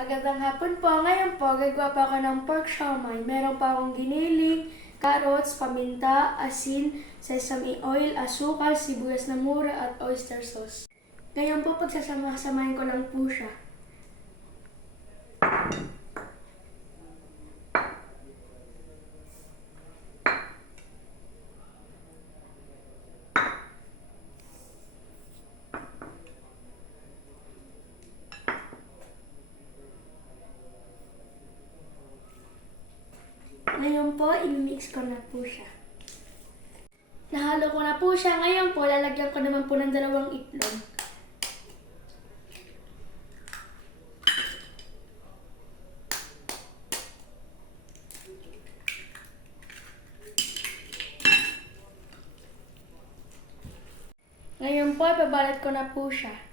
Magandang hapon po. Ngayon po, gagawa pa ako ng pork siomai. Meron pa akong giniling, carrots, paminta, asin, sesame oil, asukal, sibuyas na mura at oyster sauce. Ngayon po, pagsasama-samahin ko lang po siya. Ngayon po, i-mix ko na po siya. Nahalo ko na po siya. Ngayon po, lalagyan ko naman po ng 2 itlog. Ngayon po, ibabalat ko na po siya.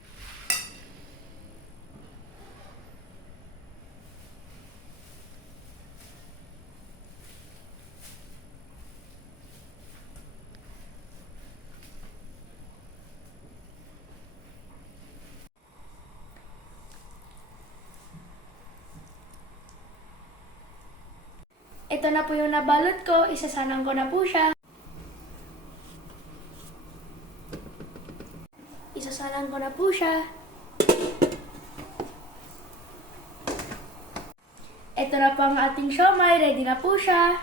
Ito na po yung nabalot ko. Isasanang ko na po siya. Isasanang ko na po siya. Ito na po ang ating siomai. Ready na po siya.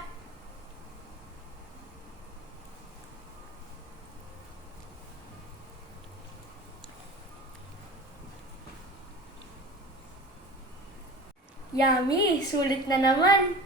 Yummy! Sulit na naman!